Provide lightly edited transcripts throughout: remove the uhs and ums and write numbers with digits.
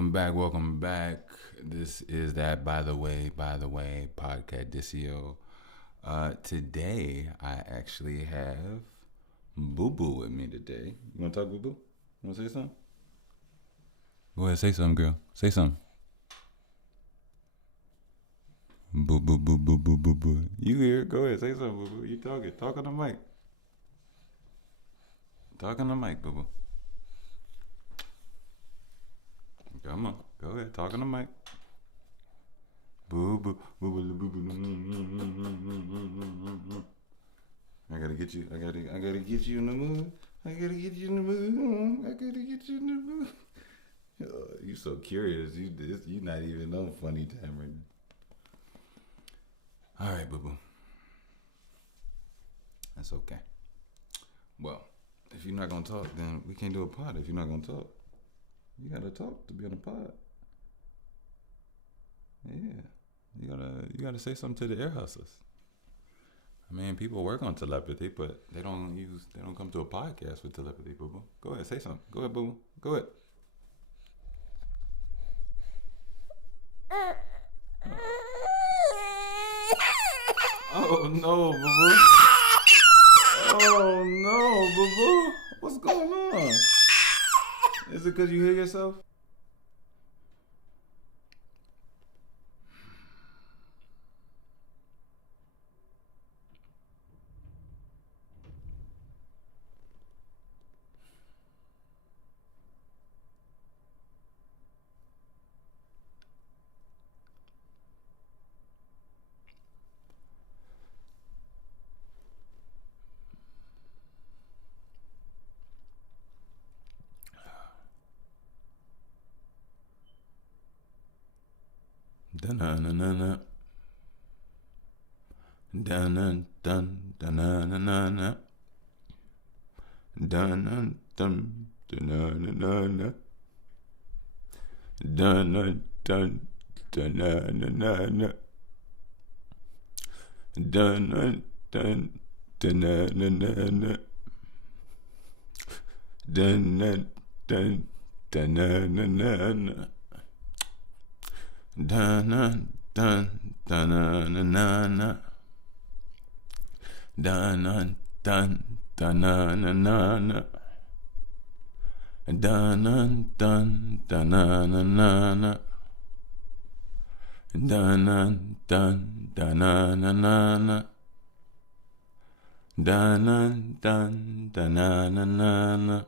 Welcome back. This is that by the way, podcast Dicio. Today I actually have Boo Boo with me today. You wanna talk, Boo Boo? You wanna say something? Go ahead, say something, girl. Say something. Boo Boo Boo Boo Boo Boo Boo. You here? Go ahead, say something, Boo Boo. You talking? Talk on the mic. Talk on the mic, Boo Boo. Come on, go ahead. Talk on the mic. Boo boo boo boo boo boo. I gotta get you. I gotta get you in the mood. I gotta get you in the mood. I gotta get you in the mood. You so curious. You not even on funny time right now. All right, boo boo. That's okay. Well, if you're not gonna talk, then we can't do a pod. If you're not gonna talk, you gotta talk to be on a pod. Yeah. You gotta say something to the ear hustlers. I mean, people work on telepathy, but they don't come to a podcast with telepathy, boo boo. Go ahead, say something. Go ahead, boo boo. Go ahead. Oh no, boo boo. Oh no, boo boo. What's going on? Is it because you hear yourself? Da-na-na-na-na. Dun-dun-dun. Da-na-na-na-na. Dun-dun-dun. Da-na-na-na-na. Dun-dun-dun. Da-na-na-na-na. Dun-dun-dun. Da-na-na-na-na. Dun-dun-dun. Da-na-na-na-na. Dun-dun-dun. Da-na-na-na-na. Dun-dun-dun. Da-na-na-na-na. Dun-dun-dun. Da-na-na-na-na. Dun-dun-dun. Da-na-na-na-na. Dun-dun-dun. Da-na-na-na-na.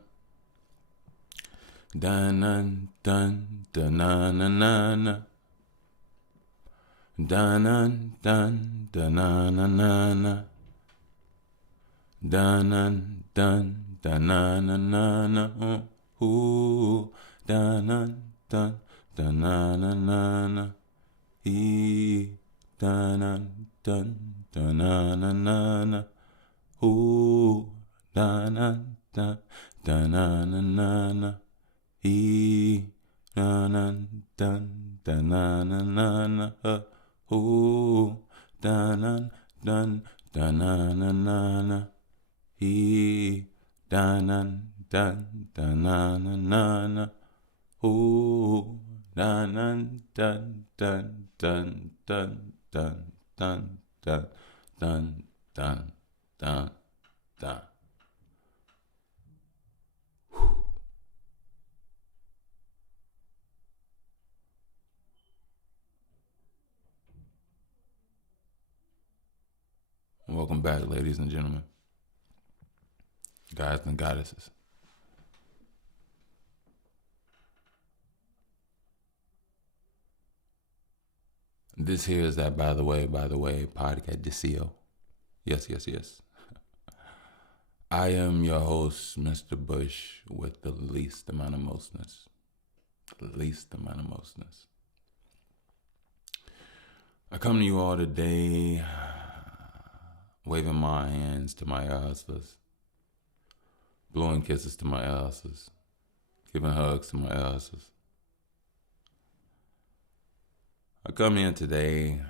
Dun-dun-dun. Da-na-na-na-na. Dun-dun-dun. Da-na-na-na-na. Dun-dun-dun. Da-na-na-na-na. Ooh. Dun-dun-dun. Da-na-na-na-na. Dun-dun-dun. Da-na-na-na-na. Ooh. Dun-dun-dun. Da-na-na-na-na. Dun-dun-dun. Da-na-na-na-na. Ooh. Dun-dun-dun. Da-na-na-na-na. Dun-dun-dun. Da-na-na-na-na. Ooh. Dun-dun-dun. Dun-dun-dun-dun-dun-dun-dun-dun-dun. Welcome back, ladies and gentlemen, guys and goddesses. This here is that by the way, podcast Dicio. Yes. I am your host, Mr. Bush, with the least amount of mostness. I come to you all today waving my hands to my hustlers, blowing kisses to my hustlers, giving hugs to my hustlers. I come in today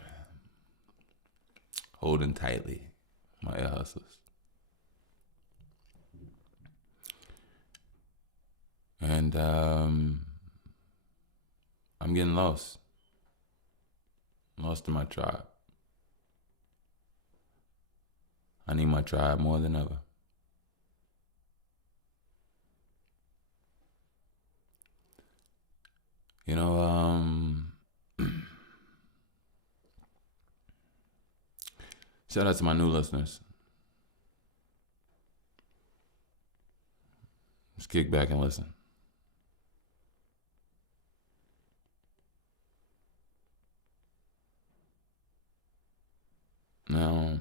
holding tightly my hustlers. And I'm getting lost. Lost in my tribe. I need my tribe more than ever. You know, shout out to my new listeners. Just kick back and listen. Now,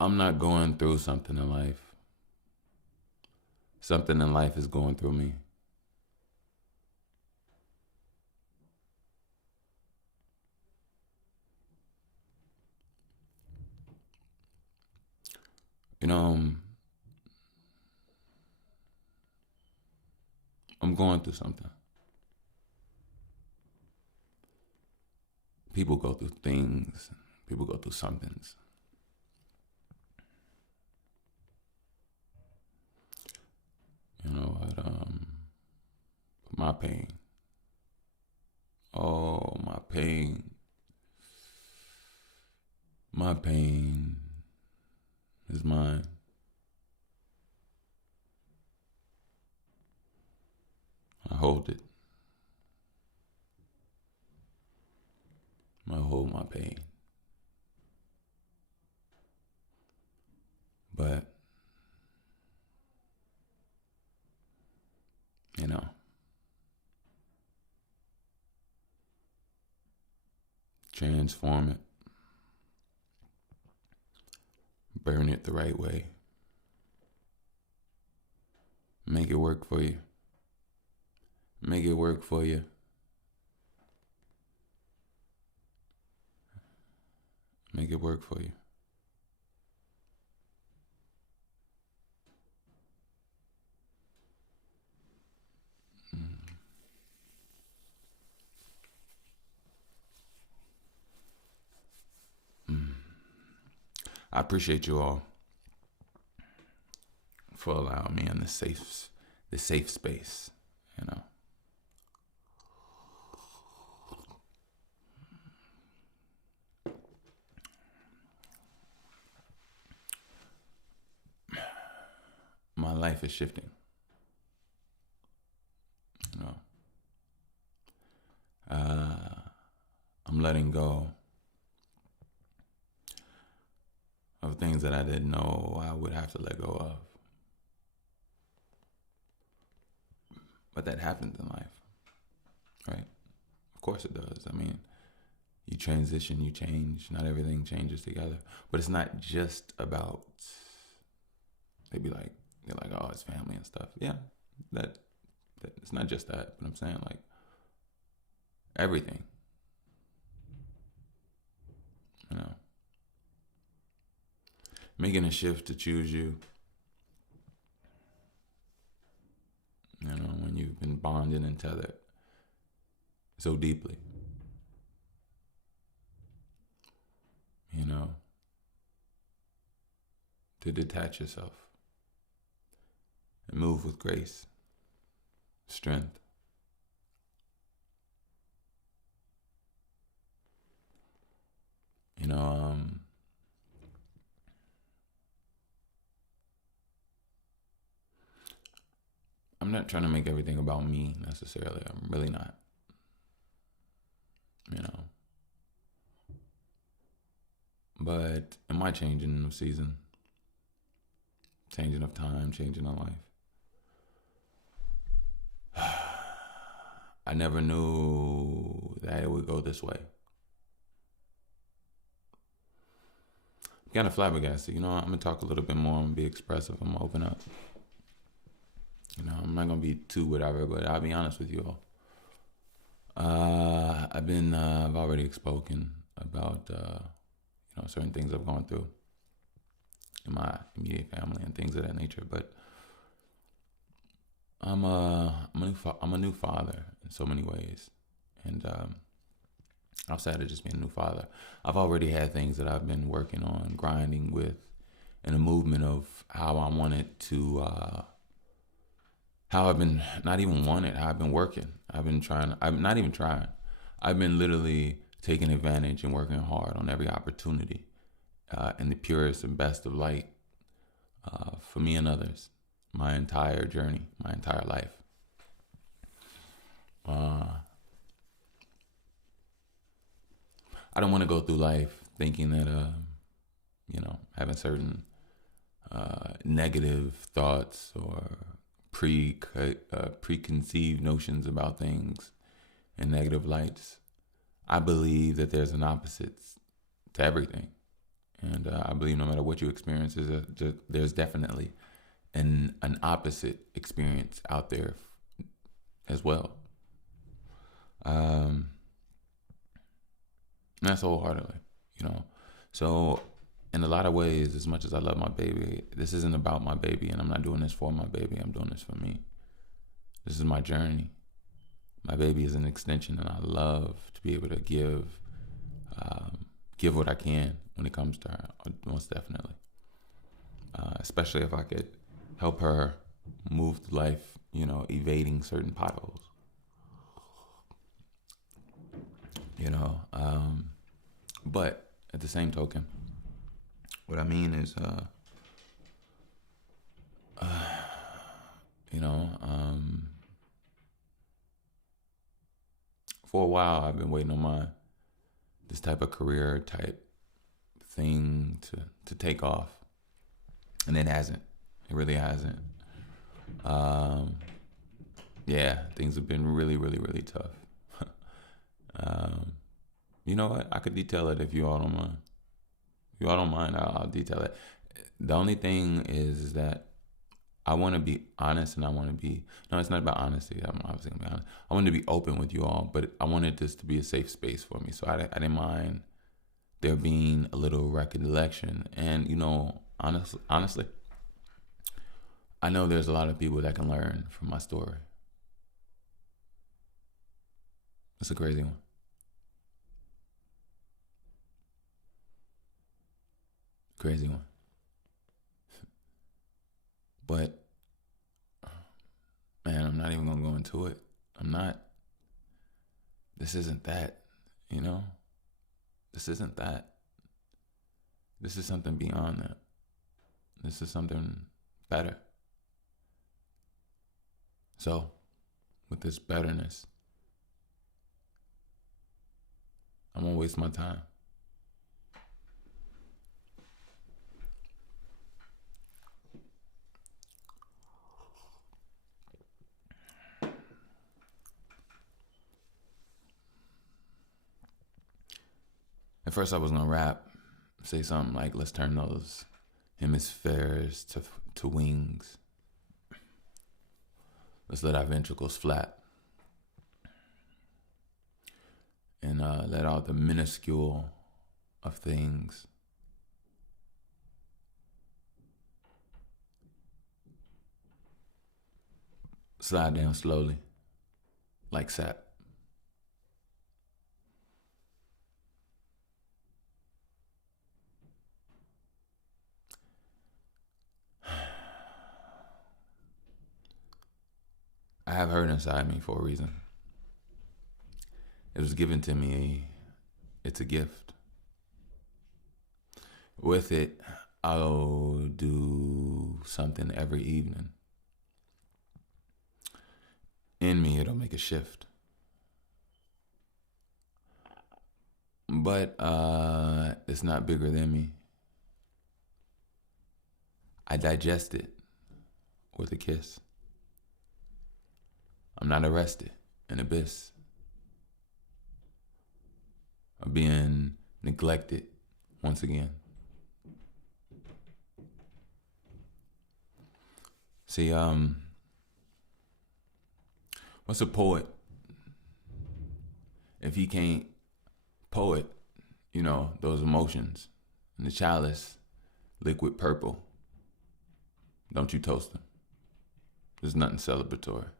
I'm not going through something in life. Something in life is going through me. You know, I'm going through something. People go through things. People go through somethings. You know what? My pain. Oh, my pain. My pain is mine. I hold it. I hold my pain. But, you know, transform it. Burn it the right way. Make it work for you. Make it work for you. Make it work for you. I appreciate you all for allowing me in the safe space, you know. My life is shifting. You know. I'm letting go of things that I didn't know I would have to let go of. But that happens in life, right? Of course it does. I mean, you transition, you change. Not everything changes together. But it's not just about, they're like, oh, it's family and stuff. Yeah, that it's not just that. But I'm saying, like, everything. You know, making a shift to choose you. You know, when you've been bonded and tethered so deeply. You know, to detach yourself and move with grace, strength. You know, I'm not trying to make everything about me necessarily. I'm really not. You know. But am I changing of season? Changing of time, changing of life. I never knew that it would go this way. I'm kind of flabbergasted. You know, I'm going to talk a little bit more. I'm going to be expressive. I'm going to open up. You know, I'm not going to be too whatever, but I'll be honest with you all. I've already spoken about, certain things I've gone through in my immediate family and things of that nature. But I'm a new father in so many ways, and outside of just being a new father, I've already had things that I've been working on, grinding with, in a movement of how I wanted to, how I've been not even wanted, how I've been working. I've been trying, I'm not even trying. I've been literally taking advantage and working hard on every opportunity in the purest and best of light for me and others, my entire journey, my entire life. I don't want to go through life thinking that, having certain negative thoughts or preconceived notions about things and negative lights. I believe that there's an opposite to everything. And I believe no matter what you experience, there's definitely an opposite experience out there as well. That's wholeheartedly, you know. So, in a lot of ways, as much as I love my baby, this isn't about my baby, and I'm not doing this for my baby. I'm doing this for me. This is my journey. My baby is an extension, and I love to be able to give what I can when it comes to her, most definitely. Especially if I could help her move through life, evading certain potholes. But at the same token, what I mean is, for a while I've been waiting on this type of career type thing to take off, and it hasn't. It really hasn't. Yeah, things have been really, really, really tough. You know what? I could detail it if you all don't mind. If you all don't mind, I'll detail it. The only thing is that I want to be honest, and I want to be, no, it's not about honesty. I'm obviously going to be honest. I want to be open with you all, but I wanted this to be a safe space for me. So I didn't mind there being a little recollection. And, honestly, I know there's a lot of people that can learn from my story. It's a crazy one. Crazy one. But, man, I'm not even going to go into it. I'm not. This isn't that, This isn't that. This is something beyond that. This is something better. So, with this betterness, I won't waste my time. At first I was gonna rap, say something like, let's turn those hemispheres to wings. Let's let our ventricles flap. And let all the minuscule of things slide down slowly, like sap. I have hurt inside me for a reason. It was given to me. It's a gift. With it, I'll do something every evening. In me, it'll make a shift. But it's not bigger than me. I digest it with a kiss. I'm not arrested, an abyss of being neglected once again. See, what's a poet if he can't poet, those emotions in the chalice, liquid purple? Don't you toast him. There's nothing celebratory.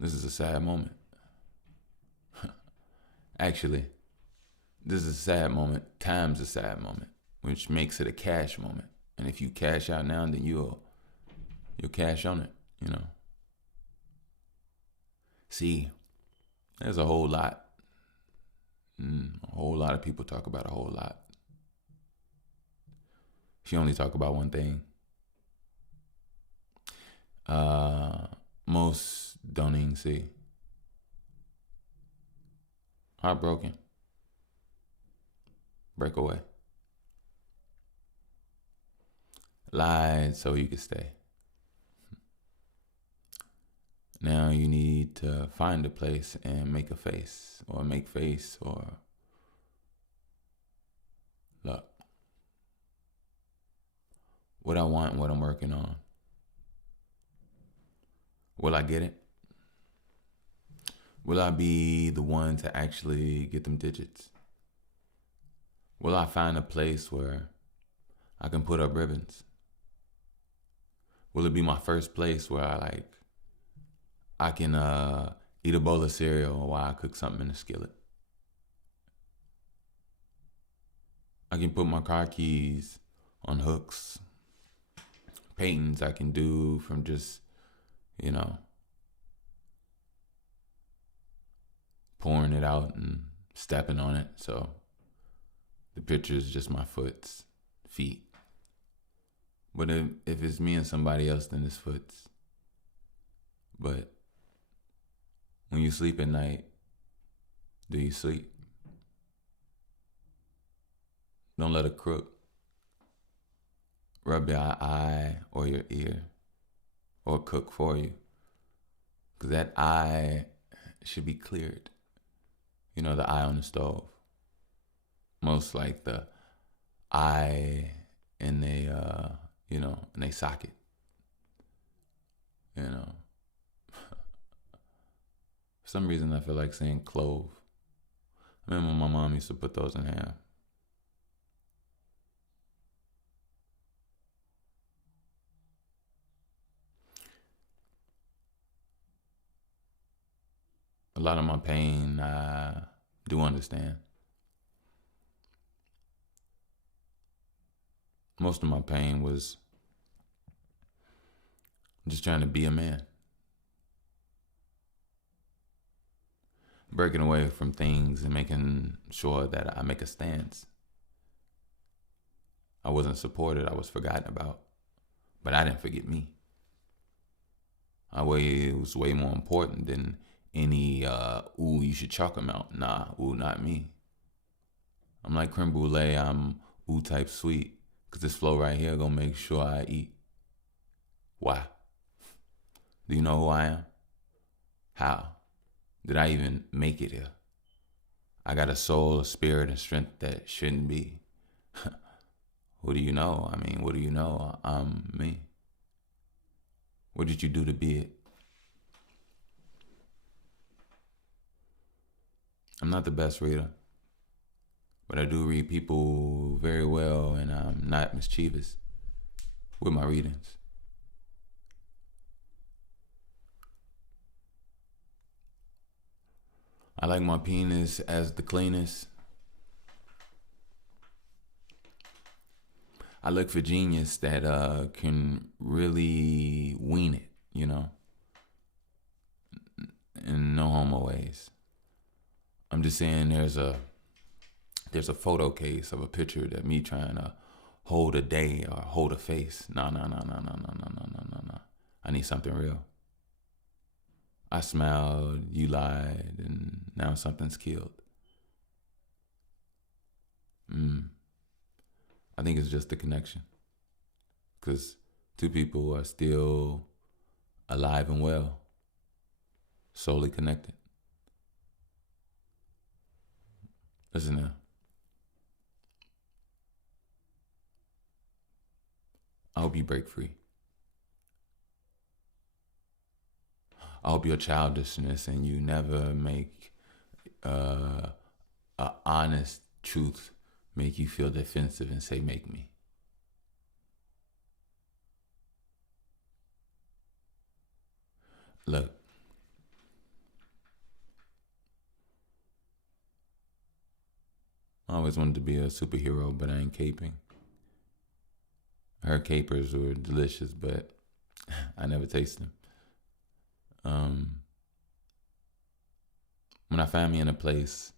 This is a sad moment. Actually, this is a sad moment times a sad moment. which makes it a cash moment. And if you cash out now, then you'll cash on it, you know. See, there's a whole lot. A whole lot of people talk about a whole lot. If you only talk about one thing, most don't even see. Heartbroken. Breakaway. Lied so you could stay. Now you need to find a place and make a face, or make face, or look. What I want and what I'm working on. Will I get it? Will I be the one to actually get them digits? Will I find a place where I can put up ribbons? Will it be my first place where I can eat a bowl of cereal while I cook something in the skillet? I can put my car keys on hooks. Paintings I can do from just, pouring it out and stepping on it. So the picture is just my feet. But if it's me and somebody else, then it's foots. But when you sleep at night, do you sleep? Don't let a crook rub your eye or your ear or cook for you. Because that eye should be cleared. You know, the eye on the stove. Most like the eye in in a socket. For some reason I feel like saying clove. I remember my mom used to put those in ham. A lot of my pain I do understand. Most of my pain was just trying to be a man. Breaking away from things and making sure that I make a stance. I wasn't supported, I was forgotten about. But I didn't forget me. It was way more important than any, you should chalk him out. Nah, not me. I'm like creme brulee, I'm type sweet. Because this flow right here gonna make sure I eat. Why? Do you know who I am? How? Did I even make it here? I got a soul, a spirit, and strength that shouldn't be. Who do you know? What do you know? I'm me. What did you do to be it? I'm not the best reader, but I do read people very well, and I'm not mischievous with my readings. I like my penis as the cleanest. I look for genius that can really wean it, in no homo ways. I'm just saying there's a photo case of a picture that me trying to hold a day or hold a face. No. I need something real. I smiled, you lied, and now something's killed. I think it's just the connection. Because two people are still alive and well, solely connected. Listen now. I hope you break free. I hope your childishness and you never make a honest truth make you feel defensive and say, make me. Look, I always wanted to be a superhero, but I ain't caping. Her capers were delicious, but I never taste them. When I find me in a place,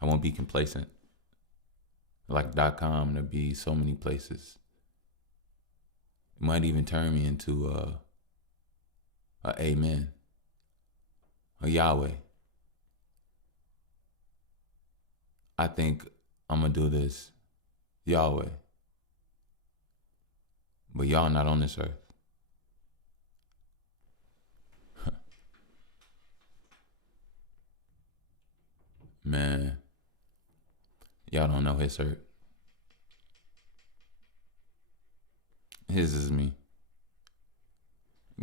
I won't be complacent. Like .com, there'll be so many places. It might even turn me into a amen, a Yahweh. I think I'm gonna do this, Yahweh. But y'all not on this earth. Man, y'all don't know his hurt. His is me.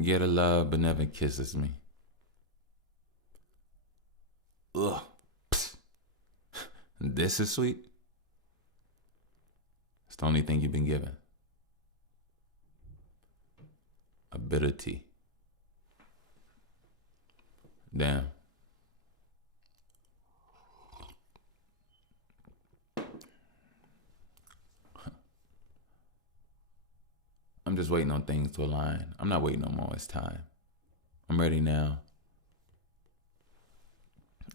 Get a love but never kisses me. Ugh. Psst. This is sweet. It's the only thing you've been given. A bitter tea. Damn. I'm just waiting on things to align. I'm not waiting no more. It's time. I'm ready now.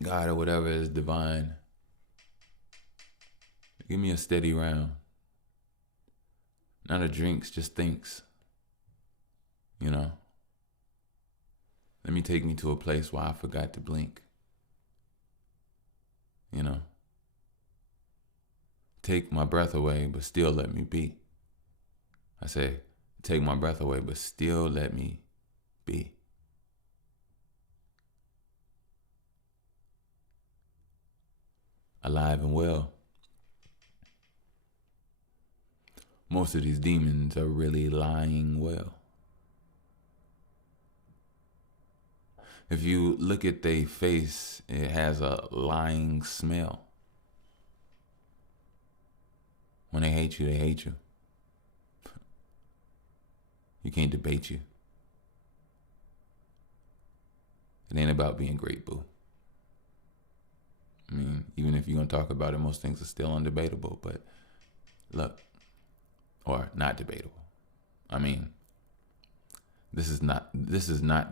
God or whatever is divine. Give me a steady round. Not a drinks, just thinks. You know. Let me take me to a place where I forgot to blink. You know. Take my breath away, but still let me be. I say, take my breath away, but still let me be. Alive and well. Most of these demons are really lying well. If you look at their face, it has a lying smell. When they hate you, they hate you. You can't debate you. It ain't about being great, boo. I mean, even if you're going to talk about it, most things are still undebatable, but look, or not debatable. I mean, this is not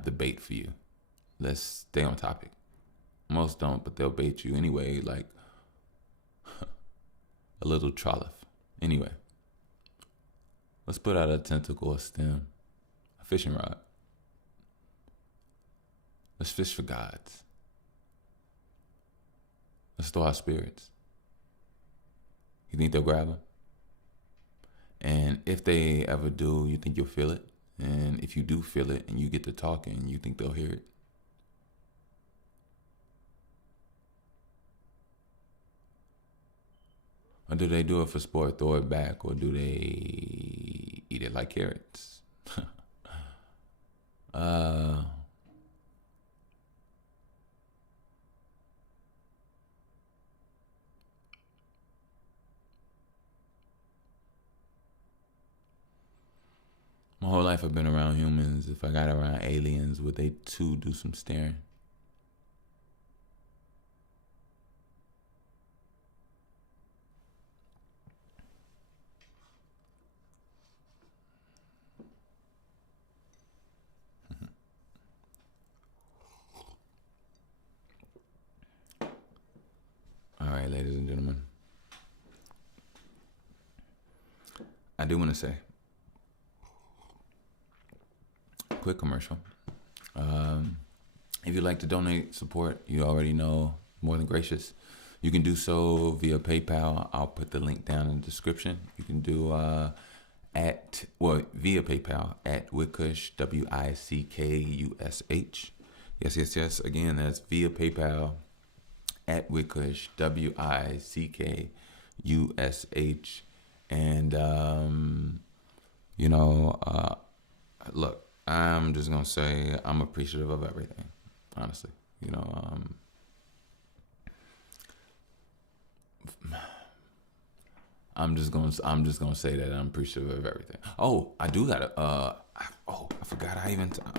debate for you. Let's stay on topic. Most don't, but they'll bait you anyway, like a little trollop. Anyway, let's put out a tentacle, a stem, a fishing rod. Let's fish for gods. Let's throw our spirits. You think they'll grab them? And if they ever do, you think you'll feel it? And if you do feel it and you get to talking, you think they'll hear it? Or do they do it for sport, throw it back, or do they eat it like carrots? My whole life I've been around humans. If I got around aliens, would they too do some staring? All right, ladies and gentlemen. I do want to say, quick commercial. If you'd like to donate support, you already know, more than gracious. You can do so via PayPal. I'll put the link down in the description. You can do via PayPal at Wickush, WICKUSH. Yes. Again, that's via PayPal at Wickush, WICKUSH. And look, I'm just gonna say I'm appreciative of everything. Honestly, I'm just gonna say that I'm appreciative of everything. Oh, I do gotta. I forgot.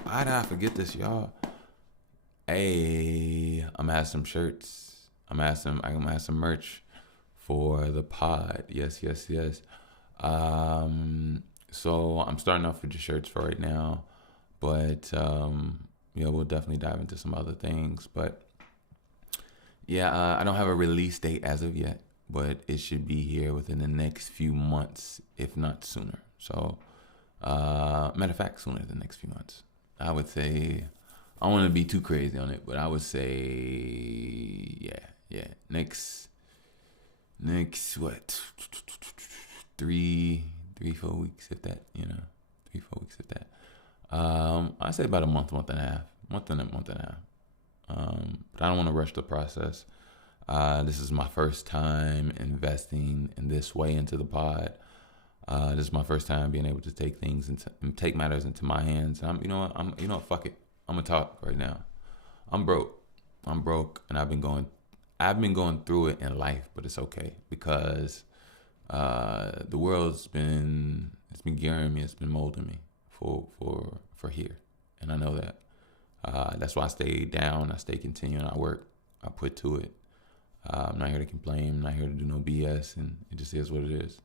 Why did I forget this, y'all? Hey, I'm gonna have some shirts. I'm gonna have some merch for the pod. Yes. So I'm starting off with the shirts for right now, but yeah, we'll definitely dive into some other things. But yeah, I don't have a release date as of yet, but it should be here within the next few months, if not sooner. So, matter of fact, sooner than the next few months. I would say, I don't want to be too crazy on it, but I would say, yeah, next what, 3, 4 weeks, if that, 3, 4 weeks, if that. I say about a month and a half, month and a half. But I don't want to rush the process. This is my first time investing in this way into the pod. This is my first time being able to take matters into my hands. Fuck it. I'm gonna talk right now. I'm broke. And I've been going through it in life, but it's okay because the world's been gearing me, it's been molding me for here, and I know that. That's why I stay down. I stay continuing. I work. I put to it. I'm not here to complain. I'm not here to do no BS, and it just is what it is.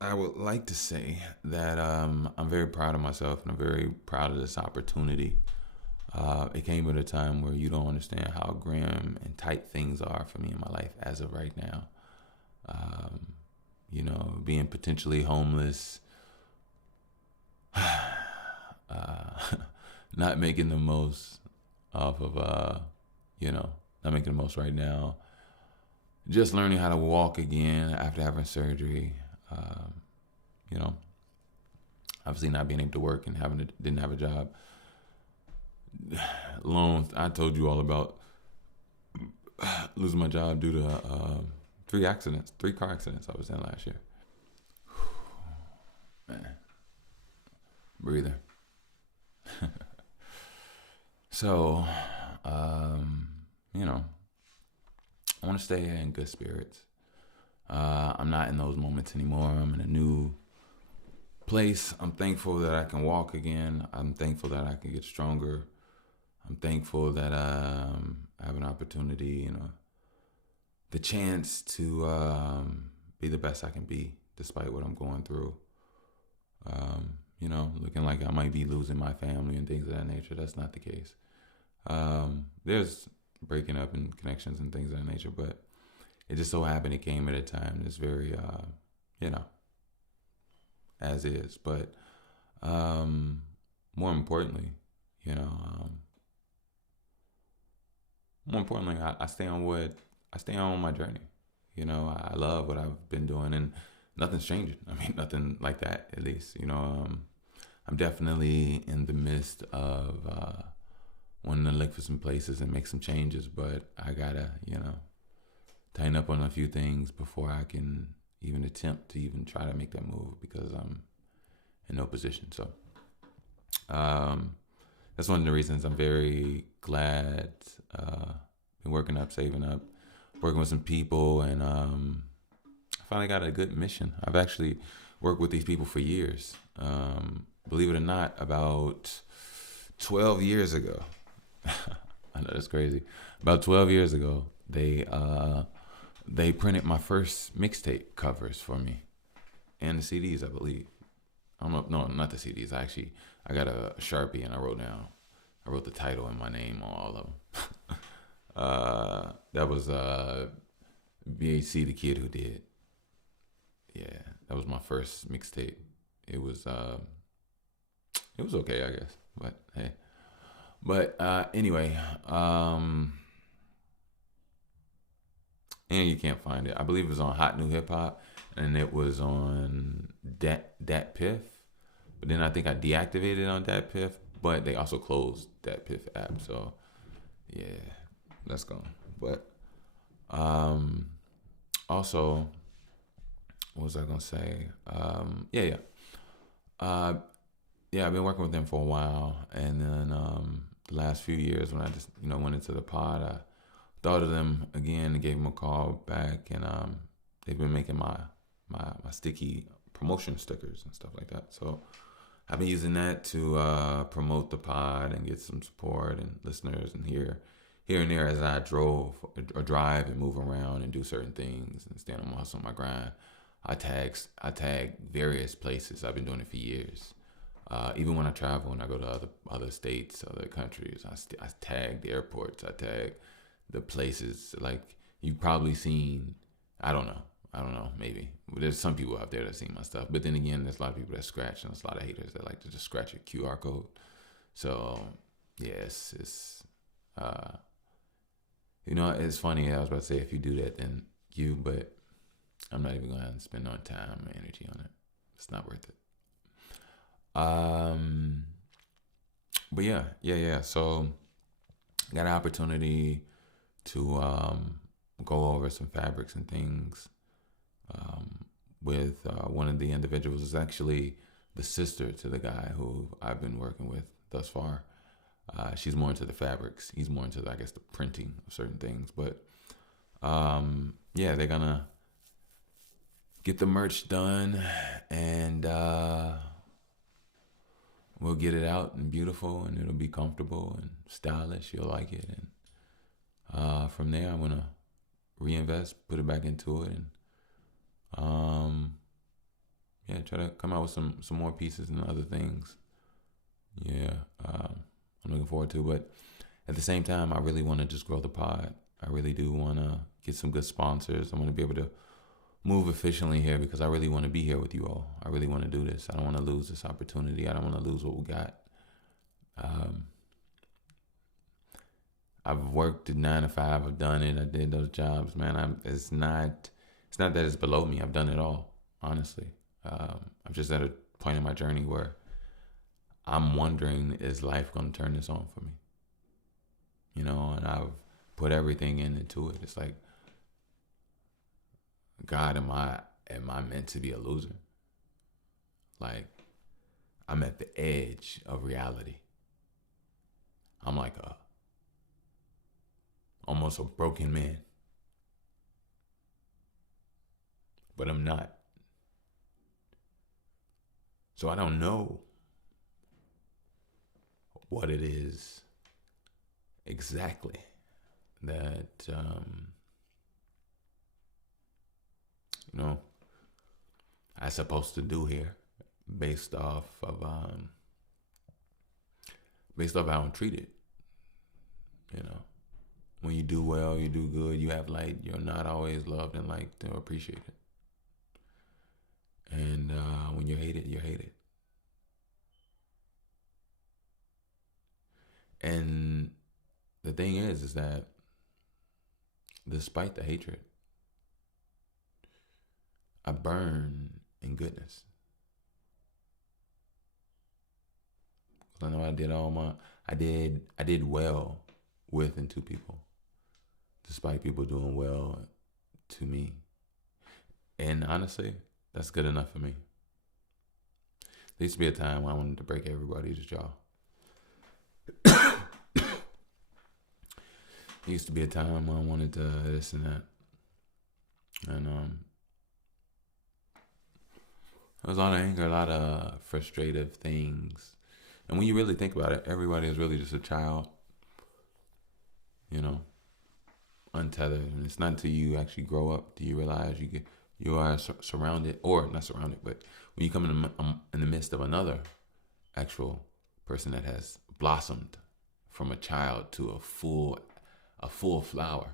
I would like to say that I'm very proud of myself, and I'm very proud of this opportunity. It came at a time where you don't understand how grim and tight things are for me in my life as of right now. Being potentially homeless, not making the most off of, not making the most right now. Just learning how to walk again after having surgery. Obviously not being able to work and didn't have a job. I told you all about losing my job due to 3 car accidents I was in last year. Man, breather. So, I want to stay in good spirits. I'm not in those moments anymore. I'm in a new place. I'm thankful that I can walk again. I'm thankful that I can get stronger. I'm thankful that I have an opportunity, the chance to be the best I can be despite what I'm going through. Looking like I might be losing my family and things of that nature. That's not the case. There's breaking up and connections and things of that nature, but it just so happened it came at a time that's very, as is. But more importantly, I stay on my journey. I love what I've been doing, and nothing's changing. I mean, nothing like that, at least. I'm definitely in the midst of wanting to look for some places and make some changes, but I gotta, tighten up on a few things before I can even attempt to even try to make that move because I'm in no position. So that's one of the reasons I'm very glad. Been working up, saving up, working with some people, and I finally got a good mission. I've actually worked with these people for years. Believe it or not, about 12 years ago, I know that's crazy. About 12 years ago, they printed my first mixtape covers for me, and the CDs, I believe. I don't know. No, not the CDs. I got a Sharpie and I wrote the title and my name on all of them. That was BHC, the Kid Who Did. Yeah, that was my first mixtape. It was okay, I guess. But hey. But anyway, and you can't find it. I believe it was on Hot New Hip Hop, and it was on Dat Piff. But then I think I deactivated on Dat Piff, but they also closed Dat Piff app. So yeah, that's gone. But also, what was I gonna say? I've been working with them for a while, and then the last few years when I just went into the pod, I thought of them again and gave them a call back, and they've been making my sticky promotion stickers and stuff like that. So I've been using that to promote the pod and get some support and listeners, and here and there as I drive and move around and do certain things and stand on my hustle, my grind. I tag various places. I've been doing it for years. Even when I travel, when I go to other states, other countries, I tag the airports. I tag the places. Like you've probably seen. I don't know. I don't know. Maybe there's some people out there that seen my stuff, but then again, there's a lot of people that scratch, and there's a lot of haters that like to just scratch a QR code. So yeah, uh, it's funny. I was about to say if you do that, then but I'm not even going to spend no time or energy on it. It's not worth it. But yeah. So I got an opportunity to go over some fabrics and things with one of the individuals. It's actually the sister to the guy who I've been working with thus far. She's more into the fabrics. He's more into, I guess, the printing of certain things. But yeah, they're gonna get the merch done, and we'll get it out and beautiful, and it'll be comfortable and stylish. You'll like it, and from there, I'm gonna reinvest, put it back into it, and yeah, try to come out with some more pieces and other things. Yeah, I'm looking forward to. But at the same time, I really want to just grow the pod. I really do want to get some good sponsors. I want to be able to move efficiently here because I really want to be here with you all. I really want to do this. I don't want to lose this opportunity. I don't want to lose what we got. I've worked at 9 to 5. I've done it. I did those jobs, man. It's not that it's below me. I've done it all, honestly. I'm just at a point in my journey where I'm wondering, is life going to turn this on for me? And I've put everything into it. It's like, God, am I meant to be a loser? Like, I'm at the edge of reality. I'm like almost a broken man. But I'm not. So I don't know what it is exactly that I'm supposed to do here based off of how I'm treated. When you do well, you do good, you have light, you're not always loved and liked or appreciated. And when you're hated, you're hated. And the thing is that despite the hatred, I burn in goodness. I know I did well with and to people, despite people doing well to me. And honestly, that's good enough for me. There used to be a time when I wanted to break everybody's jaw. There used to be a time when I wanted to this and that. And there was a lot of anger, a lot of frustrative things. And when you really think about it, everybody is really just a child, untethered. And it's not until you actually grow up do you realize you are surrounded, or not surrounded, but when you come in the midst of another actual person that has blossomed from a child to a full flower,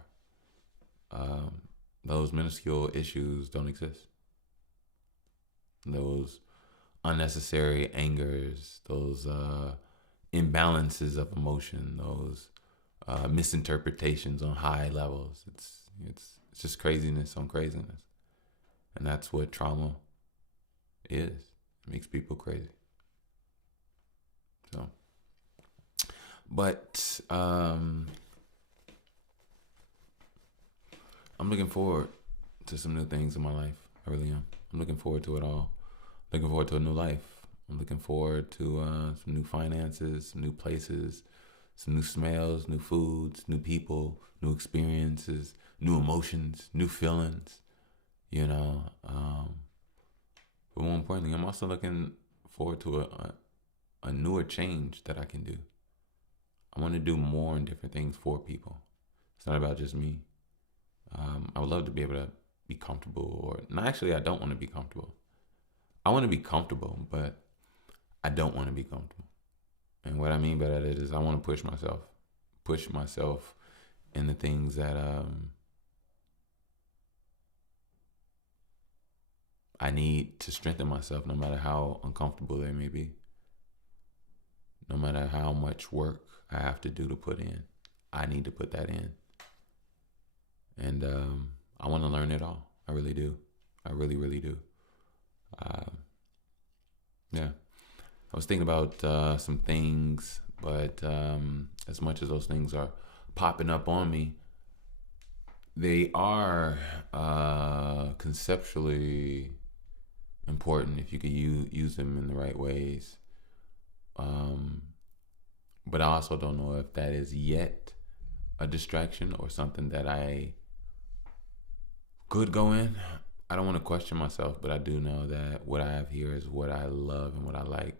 those minuscule issues don't exist. Those unnecessary angers, those imbalances of emotion, those misinterpretations on high levels. It's just craziness on craziness. And that's what trauma is. It makes people crazy. So, but I'm looking forward to some new things in my life. I really am. I'm looking forward to it all. Looking forward to a new life. I'm looking forward to some new finances, some new places, some new smells, new foods, new people, new experiences, new emotions, new feelings. But more importantly, I'm also looking forward to a newer change that I can do. I want to do more and different things for people. It's not about just me. I would love to be able to be comfortable, or no, actually, I don't want to be comfortable. I want to be comfortable, but I don't want to be comfortable. And what I mean by that is I want to push myself in the things that I need to strengthen myself, no matter how uncomfortable they may be, no matter how much work I have to do to put in. I need to put that in. And I want to learn it all. I really do. I really, really do. Yeah. I was thinking about some things, but as much as those things are popping up on me, they are conceptually important if you could use them in the right ways. But I also don't know if that is yet a distraction or something that I could go in. I don't want to question myself, but I do know that what I have here is what I love and what I like.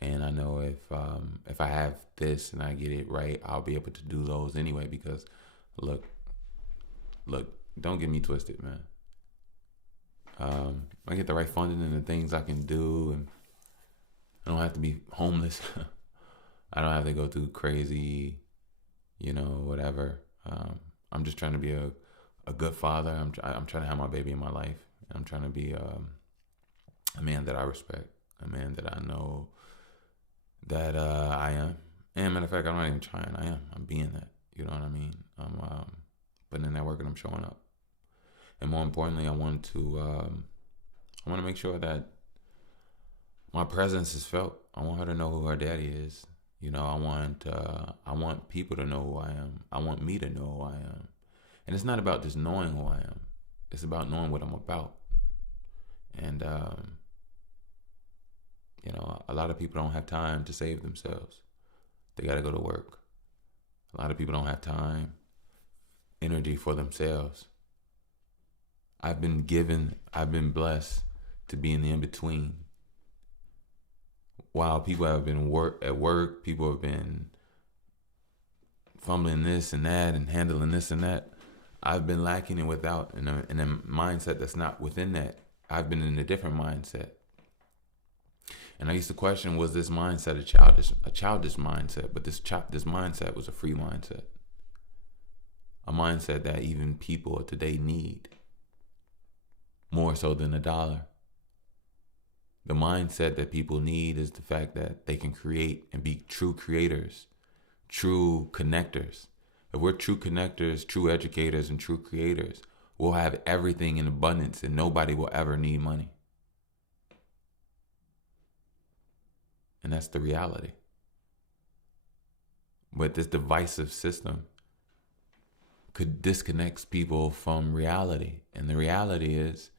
And I know if I have this and I get it right, I'll be able to do those anyway. Because look, don't get me twisted, man. I get the right funding and the things I can do, and I don't have to be homeless. I don't have to go through crazy, whatever. I'm just trying to be a good father. I'm trying to have my baby in my life. I'm trying to be a man that I respect, a man that I know that I am. And matter of fact, I'm not even trying. I am. I'm being that. You know what I mean? I'm putting in that work and I'm showing up. And more importantly, I want to make sure that my presence is felt. I want her to know who her daddy is. I want people to know who I am. I want me to know who I am. And it's not about just knowing who I am. It's about knowing what I'm about. And a lot of people don't have time to save themselves. They got to go to work. A lot of people don't have time, energy for themselves. I've been blessed to be in the in-between. While people have been at work, people have been fumbling this and that and handling this and that. I've been lacking and without in a mindset that's not within that. I've been in a different mindset. And I used to question, was this mindset a childish mindset? But this mindset was a free mindset. A mindset that even people of today need. More so than $1. The mindset that people need is the fact that they can create and be true creators, true connectors. If we're true connectors, true educators, and true creators, we'll have everything in abundance and nobody will ever need money. And that's the reality. But this divisive system disconnects people from reality. And the reality is,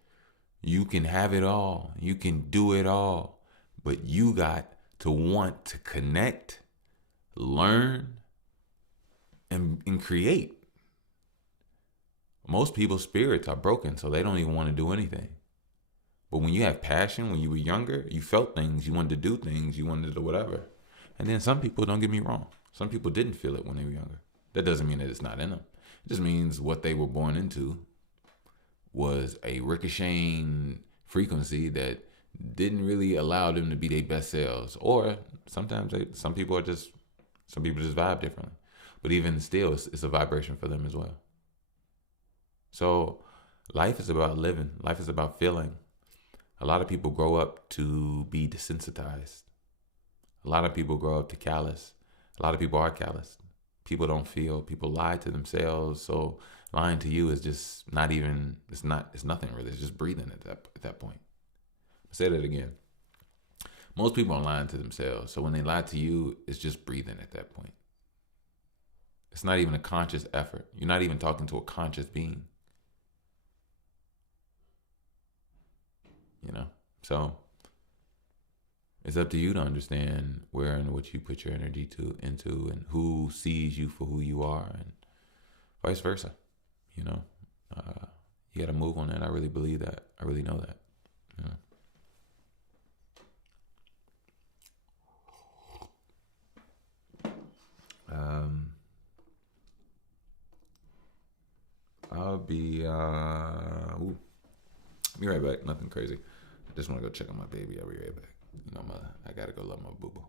you can have it all. You can do it all. But you got to want to connect, learn, and create. Most people's spirits are broken, so they don't even want to do anything. But when you have passion, when you were younger, you felt things, you wanted to do things, you wanted to do whatever. And then some people, don't get me wrong, some people didn't feel it when they were younger. That doesn't mean that it's not in them. It just means what they were born into was a ricocheting frequency that didn't really allow them to be their best selves. Or sometimes some people just vibe differently. But even still, it's a vibration for them as well. So life is about living. Life is about feeling. A lot of people grow up to be desensitized. A lot of people grow up to callous. A lot of people are callous. People don't feel. People lie to themselves. So lying to you is just not even, it's nothing really. It's just breathing at that point. I'll say that again. Most people are lying to themselves. So when they lie to you, it's just breathing at that point. It's not even a conscious effort. You're not even talking to a conscious being. So it's up to you to understand where and what you put your energy into and who sees you for who you are and vice versa. You got to move on that. I really believe that. I really know that. I'll be right back. Nothing crazy. I just want to go check on my baby. I'll be right back. I gotta go love my boo boo.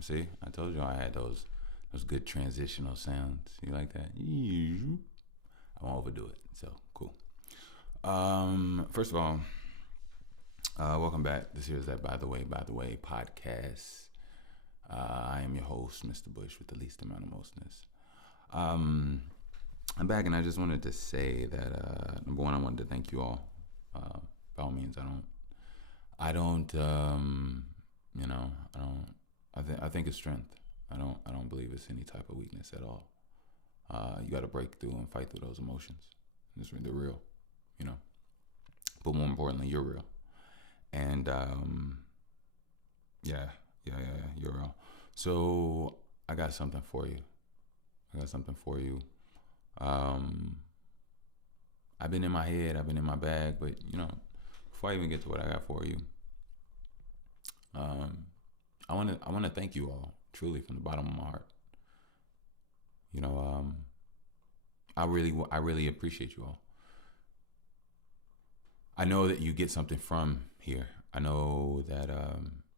See, I told you I had those good transitional sounds. You like that? I won't overdo it. So cool. First of all, welcome back. This here is that By the Way podcast. I am your host, Mr. Bush, with the least amount of mostness. I'm back, and I just wanted to say that number one, I wanted to thank you all. By all means, I think it's strength. I don't believe it's any type of weakness at all. You got to break through and fight through those emotions. They're real, But more importantly, you're real. And yeah, you're real. So I got something for you. I've been in my head, I've been in my bag, but before I even get to what I got for you, I want to thank you all, truly, from the bottom of my heart. I really appreciate you all. I know that you get something from here. I know that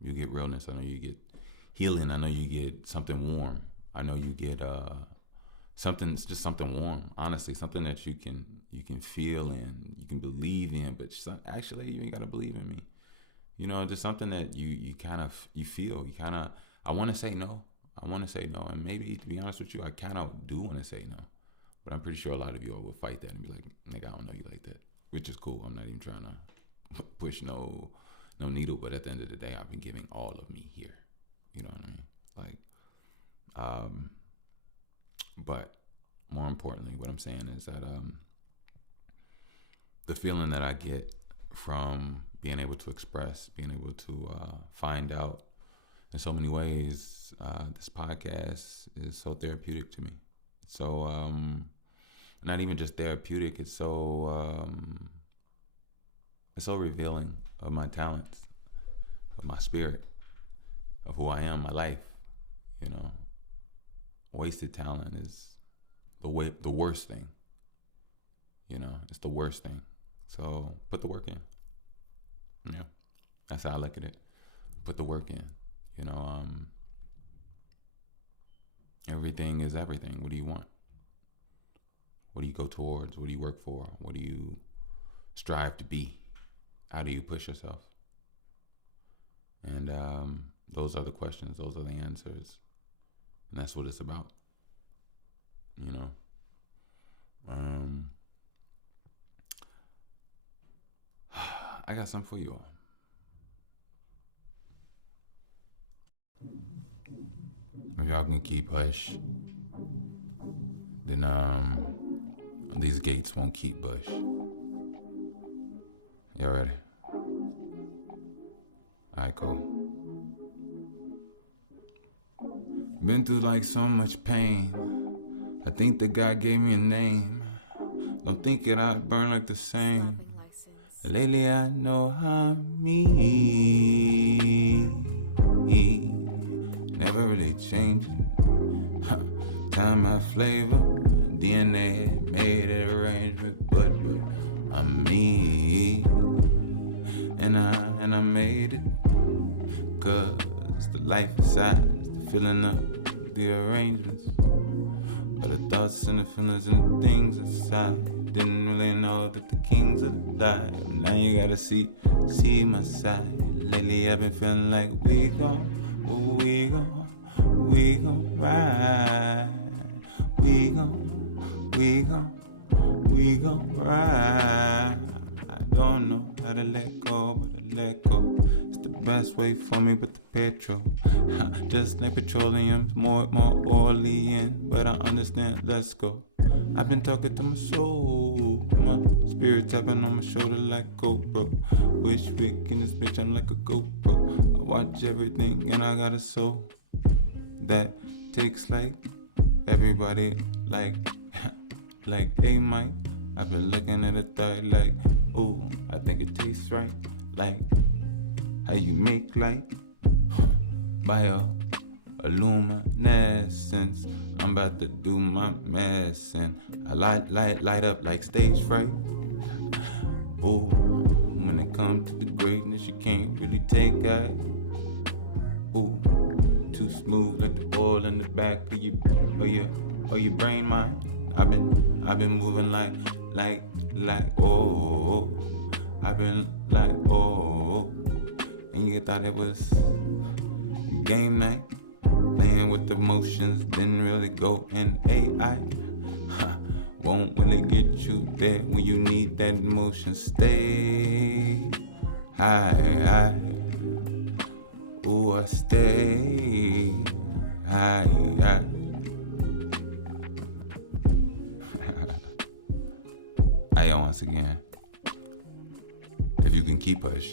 you get realness. I know you get healing. I know you get something warm. I know you get something warm. Honestly, something that you can feel and you can believe in. But actually, you ain't gotta believe in me. Just something that you feel. I want to say no. And maybe, to be honest with you, I kind of do want to say no. But I'm pretty sure a lot of you all would fight that and be like, nigga, I don't know you like that. Which is cool. I'm not even trying to push no needle. But at the end of the day, I've been giving all of me here. You know what I mean? But more importantly, what I'm saying is that the feeling that I get from being able to express, being able to find out in so many ways, this podcast is so therapeutic to me. So not even just therapeutic, it's so revealing of my talents, of my spirit, of who I am, my life. Wasted talent is the worst thing. It's the worst thing. So put the work in. Yeah, that's how I look at it. Put the work in. Everything is everything. What do you want? What do you go towards? What do you work for? What do you strive to be? How do you push yourself? And those are the questions. Those are the answers. And that's what it's about. I got something for you all. If y'all can keep hush, then these gates won't keep bush. Y'all ready? Alright, cool. Been through like so much pain. I think that God gave me a name. Don't think it I'd burn like the same. Lately I know I'm me. Never really changing. Time my flavor. DNA made an arrangement, but I'm me. And I made it. Cause the life inside is the filling up the arrangements. But the thoughts and the feelings and the things inside. Didn't really know that the kings would die. Now you gotta see my side. Lately I've been feeling like we gon' ride. We gon' ride. I don't know how to let go, but I let go. It's the best way for me, but the petrol. Just like petroleum, more oily in, but I understand, let's go. I've been talking to my soul, my spirit tapping on my shoulder like GoPro. Wish Rick in this bitch, I'm like a GoPro. I watch everything and I got a soul that takes like everybody like A Mike. I've been looking at a thought like, ooh, I think it tastes right. Like how you make like Illuminescence. I'm about to do my mess and I light up like stage fright. Oh, when it comes to the greatness, you can't really take it. Ooh, too smooth like the oil in the back of your brain, mind. I've been moving like oh. I've been like oh, and you thought it was game night, playing with the emotions, didn't really go in AI. Won't really get you there when you need that emotion. Stay high. Ooh, I stay high. Hey, once again, if you can keep us,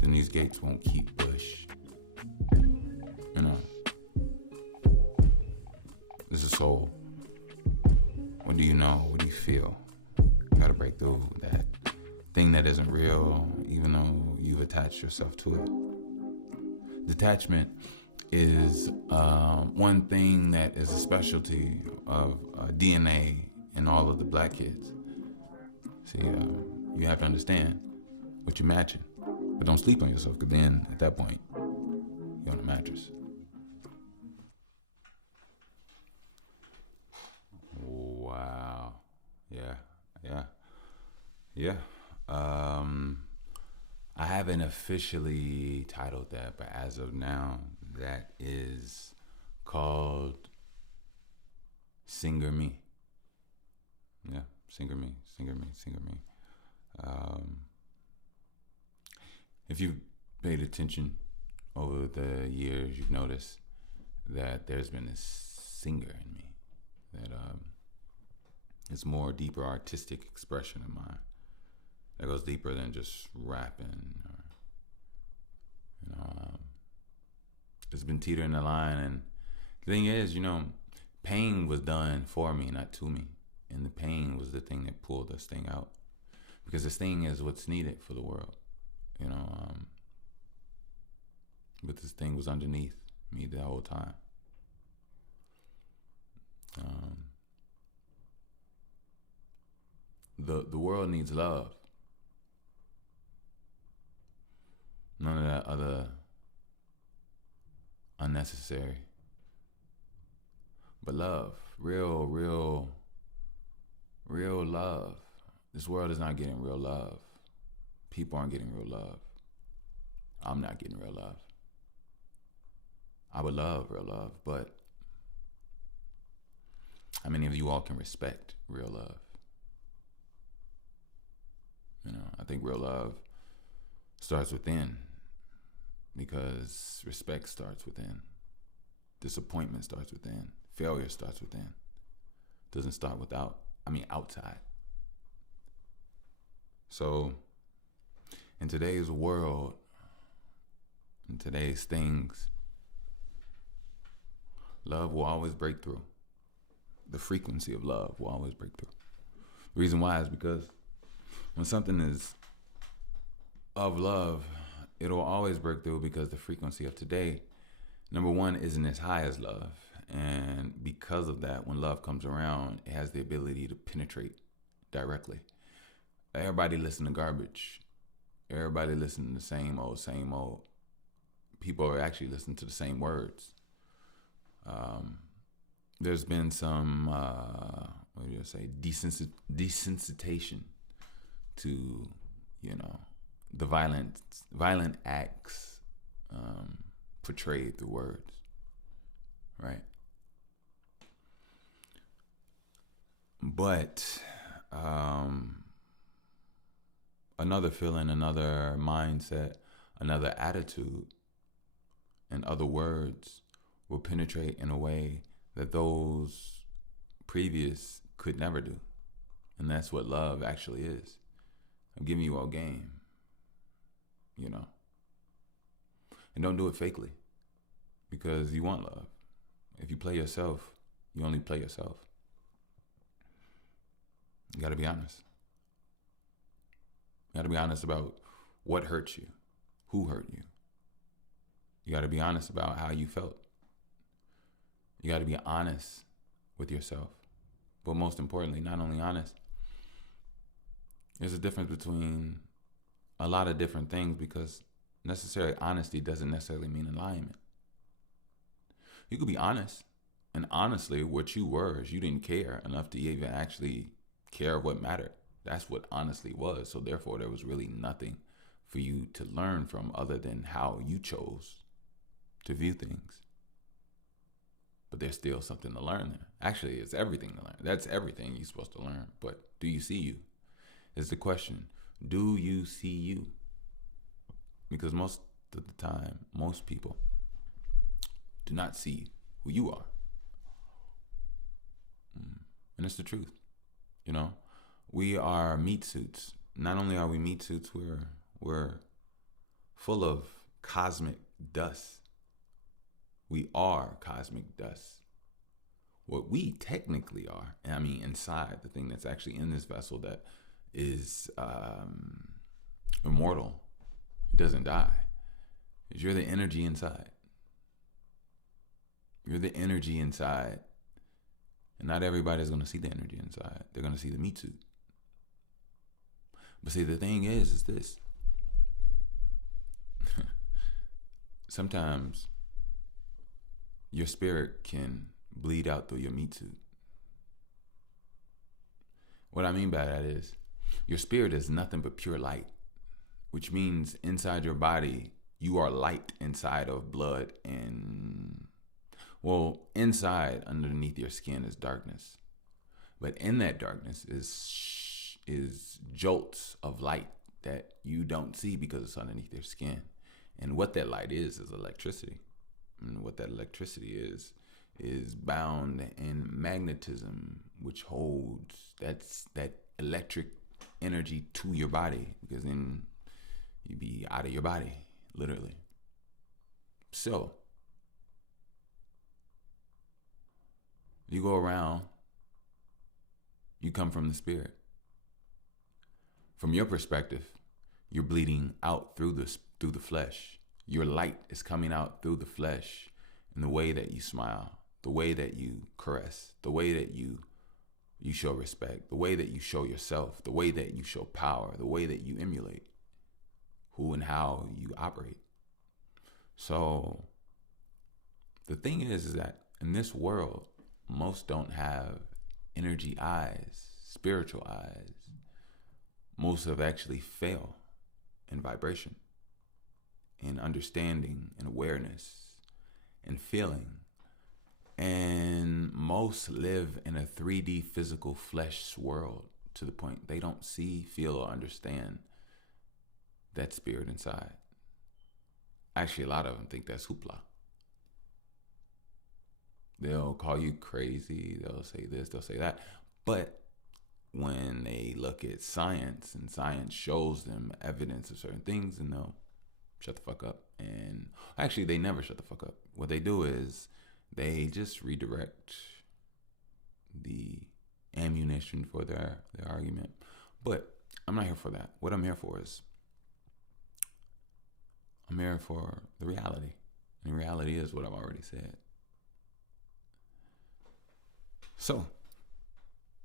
then these gates won't keep push. You know, this is soul. What do you know? What do you feel? You gotta break through that thing that isn't real, even though you've attached yourself to it. Detachment is one thing that is a specialty of DNA in all of the black kids. See, you have to understand what you're matching, but don't sleep on yourself, because then at that point, you're on a mattress. Wow. Yeah. I haven't officially titled that, but as of now, that is called Singer Me. Yeah, Singer Me. If you've paid attention over the years, you've noticed that there's been this singer in me that it's more deeper artistic expression of mine that goes deeper than just rapping or, it's been teetering the line. And the thing is, pain was done for me, not to me, and the pain was the thing that pulled this thing out, because this thing is what's needed for the world, but this thing was underneath me the whole time. The world needs love. None of that other unnecessary. But love, real love. This world is not getting real love. People aren't getting real love. I'm not getting real love. I would love real love, but how many of you all can respect real love? I think real love starts within, because respect starts within. Disappointment starts within. Failure starts within. Doesn't start outside. So, in today's world, in today's things, love will always break through. The frequency of love will always break through. The reason why is because when something is of love, it'll always break through, because the frequency of today, number one, isn't as high as love. And because of that, when love comes around, it has the ability to penetrate directly. Everybody listen to garbage. Everybody listen to the same old. People are actually listening to the same words. There's been some, desensitization to, the violent acts portrayed through words, right? But another feeling, another mindset, another attitude, and other words will penetrate in a way that those previous could never do. And that's what love actually is. I'm giving you all game, And don't do it fakely, because you want love. If you play yourself, you only play yourself. You gotta be honest. You gotta be honest about what hurt you, who hurt you, You got to be honest about how you felt. You got to be honest with yourself. But most importantly, not only honest, there's a difference between a lot of different things, because necessary honesty doesn't necessarily mean alignment. You could be honest, and honestly, what you were is you didn't care enough to even actually care what mattered. That's what honestly was. So therefore, there was really nothing for you to learn from other than how you chose to view things. But there's still something to learn there. Actually, it's everything to learn. That's everything you're supposed to learn. But do you see you? Is the question. Do you see you? Because most of the time, most people do not see who you are. And it's the truth. You know, we are meat suits. Not only are we meat suits, we're full of cosmic dust. We are cosmic dust. What we technically are, and I mean inside, the thing that's actually in this vessel that is immortal, doesn't die, is you're the energy inside. You're the energy inside. And not everybody's going to see the energy inside. They're going to see the meat suit. But see, the thing is this. Sometimes your spirit can bleed out through your meat suit. What I mean by that is your spirit is nothing but pure light, which means inside your body, you are light inside of blood and, well, inside underneath your skin is darkness. But in that darkness is jolts of light that you don't see because it's underneath your skin. And what that light is electricity. And what that electricity is bound in magnetism, which holds that electric energy to your body, because then you'd be out of your body, literally. So you go around, you come from the spirit. From your perspective, you're bleeding out through the flesh. Your light is coming out through the flesh in the way that you smile, the way that you caress, the way that you show respect, the way that you show yourself, the way that you show power, the way that you emulate who and how you operate. So the thing is that in this world, most don't have energy eyes, spiritual eyes. Most have actually failed in vibration, in understanding, and awareness, and feeling. And most live in a 3D physical flesh world to the point they don't see, feel, or understand that spirit inside. Actually, a lot of them think that's hoopla. They'll call you crazy. They'll say this, they'll say that. But when they look at science and science shows them evidence of certain things, and they'll shut the fuck up. And actually, they never shut the fuck up. What they do is they just redirect the ammunition for their argument. But I'm not here for that. What I'm here for is I'm here for the reality. And the reality is what I've already said. So,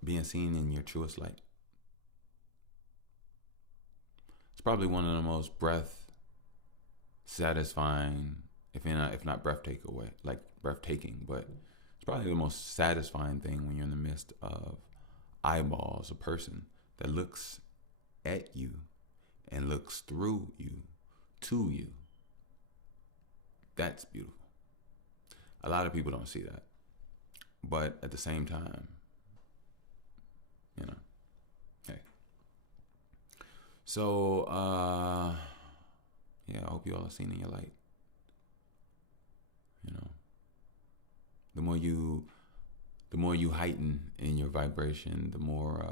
being seen in your truest light. It's probably one of the most satisfying, if not breathtaking, but it's probably the most satisfying thing when you're in the midst of eyeballs, a person that looks at you and looks through you to you. That's beautiful. A lot of people don't see that. But at the same time, hey. So, I hope you all are seen in your light. The more you heighten in your vibration, the more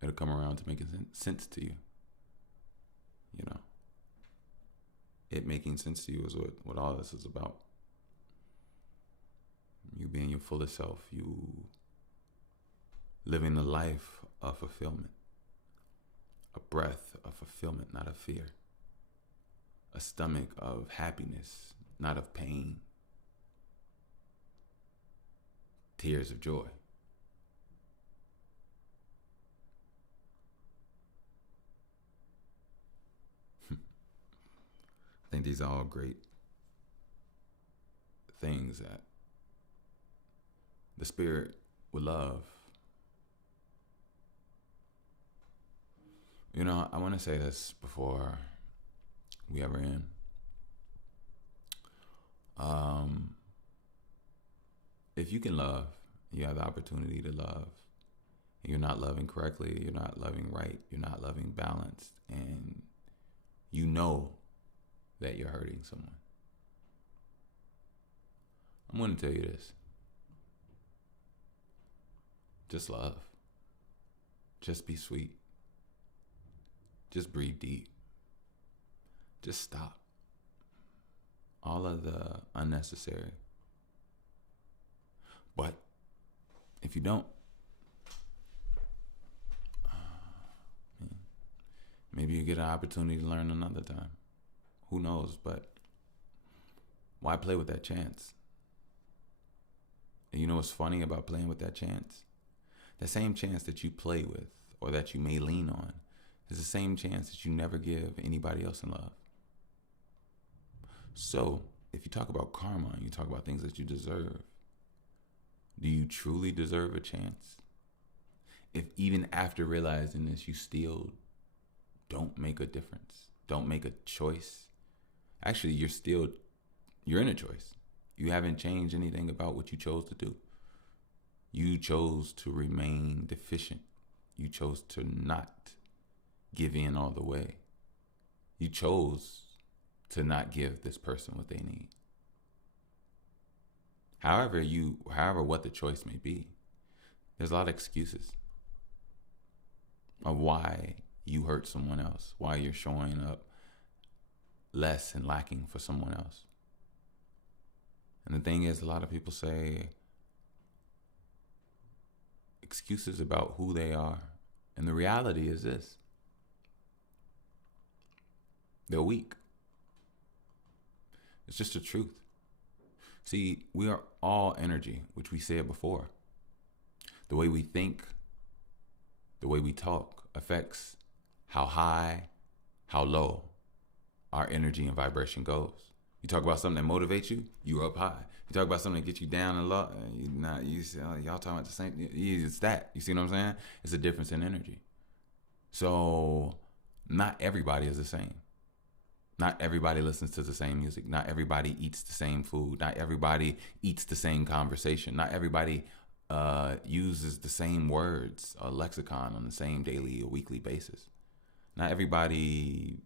it'll come around to making sense to you. It making sense to you is what all this is about. You being your fullest self, you living a life of fulfillment, a breath of fulfillment, not of fear, a stomach of happiness, not of pain, tears of joy. I think these are all great things that the spirit would love. You know, I want to say this before we ever end. If you can love, you have the opportunity to love. You're not loving correctly, you're not loving right, you're not loving balanced, and you know that you're hurting someone. I'm going to tell you this. Just love. Just be sweet. Just breathe deep. Just stop all of the unnecessary. But if you don't, maybe you get an opportunity to learn another time. Who knows? But why play with that chance? And you know what's funny about playing with that chance? That same chance that you play with or that you may lean on is the same chance that you never give anybody else in love. So, if you talk about karma and you talk about things that you deserve, do you truly deserve a chance? If even after realizing this, you still don't make a difference, don't make a choice, actually, you're in a choice. You haven't changed anything about what you chose to do. You chose to remain deficient. You chose to not give in all the way. You chose to not give this person what they need. However what the choice may be, there's a lot of excuses of why you hurt someone else, why you're showing up less and lacking for someone else. And the thing is, a lot of people say excuses about who they are. And the reality is this: they're weak. It's just the truth. See, we are all energy, which we said before. The way we think, the way we talk affects how high, how low our energy and vibration goes. You talk about something that motivates you, you're up high. You talk about something that gets you down a lot, y'all talking about the same. It's that. You see what I'm saying? It's a difference in energy. So not everybody is the same. Not everybody listens to the same music. Not everybody eats the same food. Not everybody eats the same conversation. Not everybody uses the same words or lexicon on the same daily or weekly basis. Not everybody,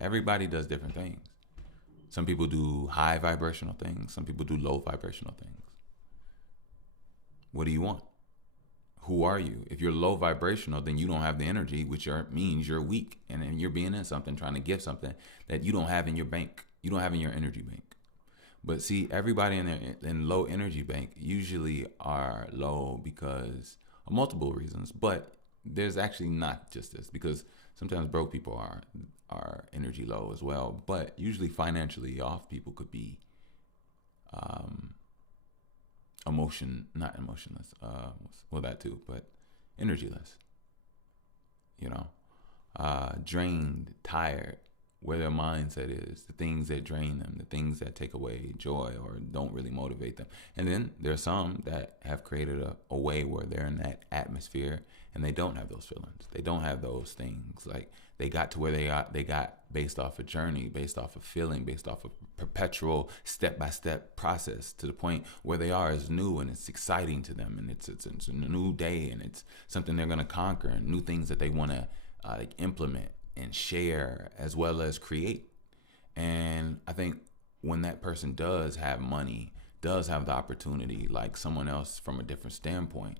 everybody does different things. Some people do high vibrational things. Some people do low vibrational things. What do you want? Who are you? If you're low vibrational, then you don't have the energy, which means you're weak. And then you're being in something, trying to give something that you don't have in your bank. You don't have in your energy bank. But see, everybody in low energy bank usually are low because of multiple reasons. But there's actually not just this, because sometimes broke people are energy low as well. But usually financially off people could be not emotionless. Well, that too, but energyless. Drained, tired, where their mindset is, the things that drain them, the things that take away joy or don't really motivate them. And then there's some that have created a way where they're in that atmosphere and they don't have those feelings. They don't have those things. Like, they got to where they got based off a journey, based off of feeling, based off of perpetual step-by-step process, to the point where they are is new and it's exciting to them, and it's a new day, and it's something they're going to conquer, and new things that they want to implement and share as well as create. And I think when that person does have money, does have the opportunity, like someone else from a different standpoint,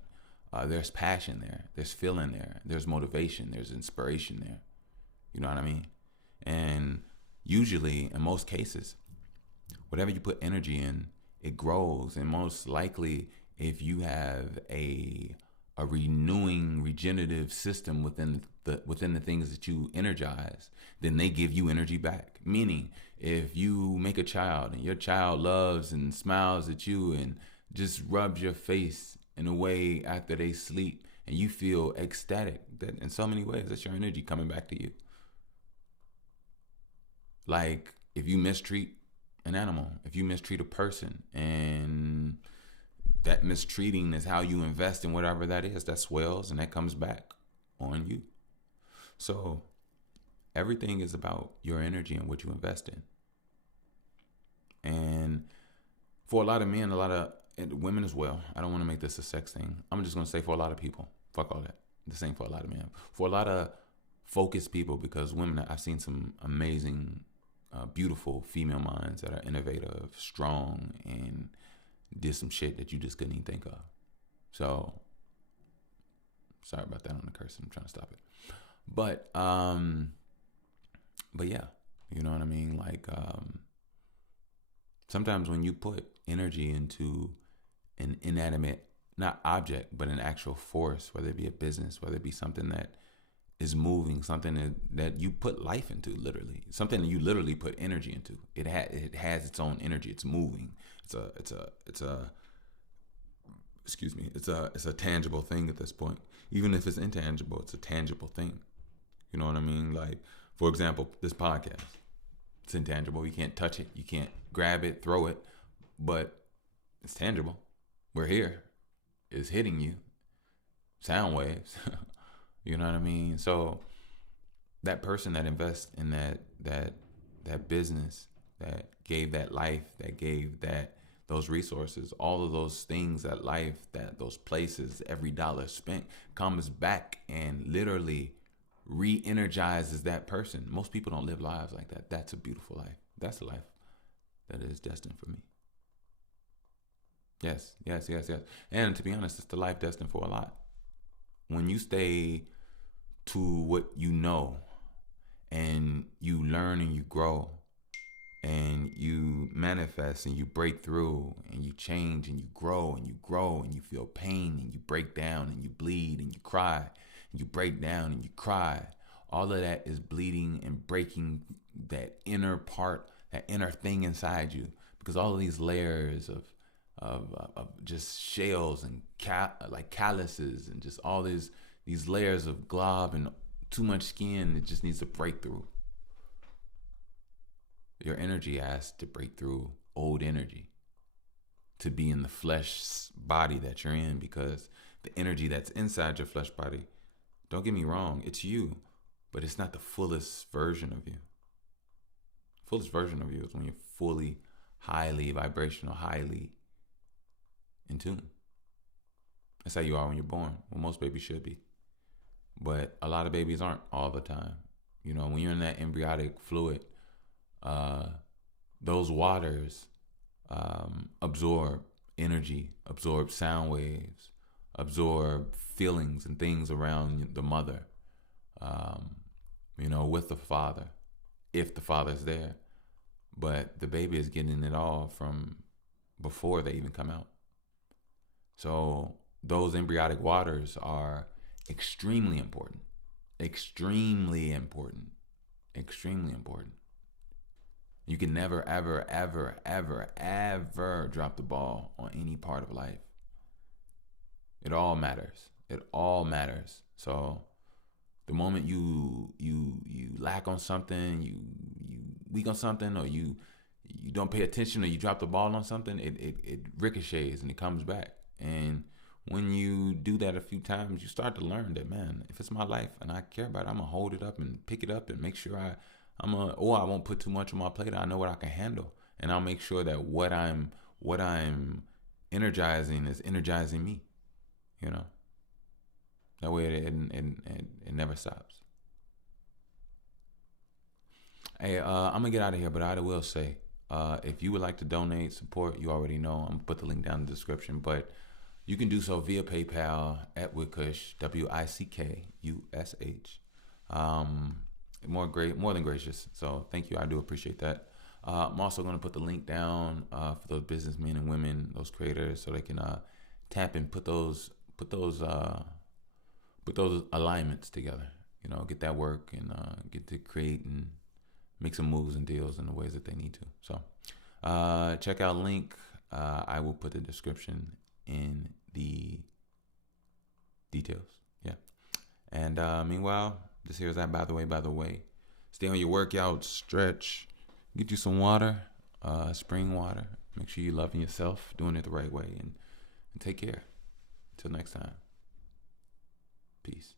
there's passion there, there's feeling there, there's motivation, there's inspiration there. You know what I mean? And usually, in most cases, whatever you put energy in, it grows. And most likely, if you have a a renewing, regenerative system within the things that you energize, then they give you energy back. Meaning, if you make a child and your child loves and smiles at you and just rubs your face in a way after they sleep, and you feel ecstatic, that in so many ways, that's your energy coming back to you. Like if you mistreat an animal, if you mistreat a person, and that mistreating is how you invest in whatever that is, that swells and that comes back on you. So everything is about your energy and what you invest in. And for a lot of men, a lot of women as well, I don't want to make this a sex thing. I'm just going to say for a lot of people, fuck all that. This ain't for a lot of men. For a lot of focused people, because women, I've seen some amazing, beautiful female minds that are innovative, strong, and did some shit that you just couldn't even think of. So, sorry about that on the curse. I'm trying to stop it. But yeah, you know what I mean? Like, sometimes when you put energy into an inanimate, not object, but an actual force, whether it be a business, whether it be something that is moving, something that you put life into, literally, something that you literally put energy into. It has its own energy. It's moving. It's a tangible thing at this point. Even if it's intangible, it's a tangible thing. You know what I mean? Like, for example, this podcast. It's intangible. You can't touch it. You can't grab it, throw it, but it's tangible. We're here. It's hitting you. Sound waves. You know what I mean? So that person that invests in that business, that gave that life, that gave those resources, all of those things, that life, that those places, every dollar spent comes back and literally re-energizes that person. Most people don't live lives like that. That's a beautiful life. That's a life that is destined for me. Yes. And to be honest, it's the life destined for a lot. When you stay to what you know, and you learn and you grow, and you manifest and you break through and you change and you grow and you feel pain and you break down and you bleed and you cry and you break down and you cry. All of that is bleeding and breaking that inner part, that inner thing inside you, because all of these layers of just shells and calluses and just all these layers of glob and too much skin, it just needs to break through. Your energy has to break through old energy to be in the flesh body that you're in, because the energy that's inside your flesh body, don't get me wrong, it's you, but it's not the fullest version of you. Fullest version of you is when you're fully, highly vibrational, highly in tune. That's how you are when you're born. Well, most babies should be. But a lot of babies aren't all the time. You know, when you're in that embryonic fluid, those waters absorb energy, absorb sound waves, absorb feelings and things around the mother, with the father, if the father's there. But the baby is getting it all from before they even come out. So those embryonic waters are extremely important. Extremely important. Extremely important. You can never, ever, ever, ever, ever drop the ball on any part of life. It all matters. It all matters. So the moment you lack on something, you weak on something, or you don't pay attention, or you drop the ball on something, it ricochets and it comes back. And when you do that a few times, you start to learn that, man, if it's my life and I care about it, I'm gonna hold it up and pick it up and make sure I won't put too much on my plate. I know what I can handle, and I'll make sure that what I'm energizing is energizing me. You know, that way it never stops. Hey, I'm gonna get out of here, but I will say, if you would like to donate, support, you already know, I'm gonna put the link down in the description, but you can do so via PayPal at Wickush, WICKUSH. More than gracious. So thank you. I do appreciate that. I'm also going to put the link down for those businessmen and women, those creators, so they can tap and put put those alignments together. You know, get that work and get to create and make some moves and deals in the ways that they need to. So check out link. I will put the description in the details. Yeah. And meanwhile, this here is that by the way. Stay on your workout, stretch, get you some water, spring water. Make sure you're loving yourself, doing it the right way, and take care. Until next time. Peace.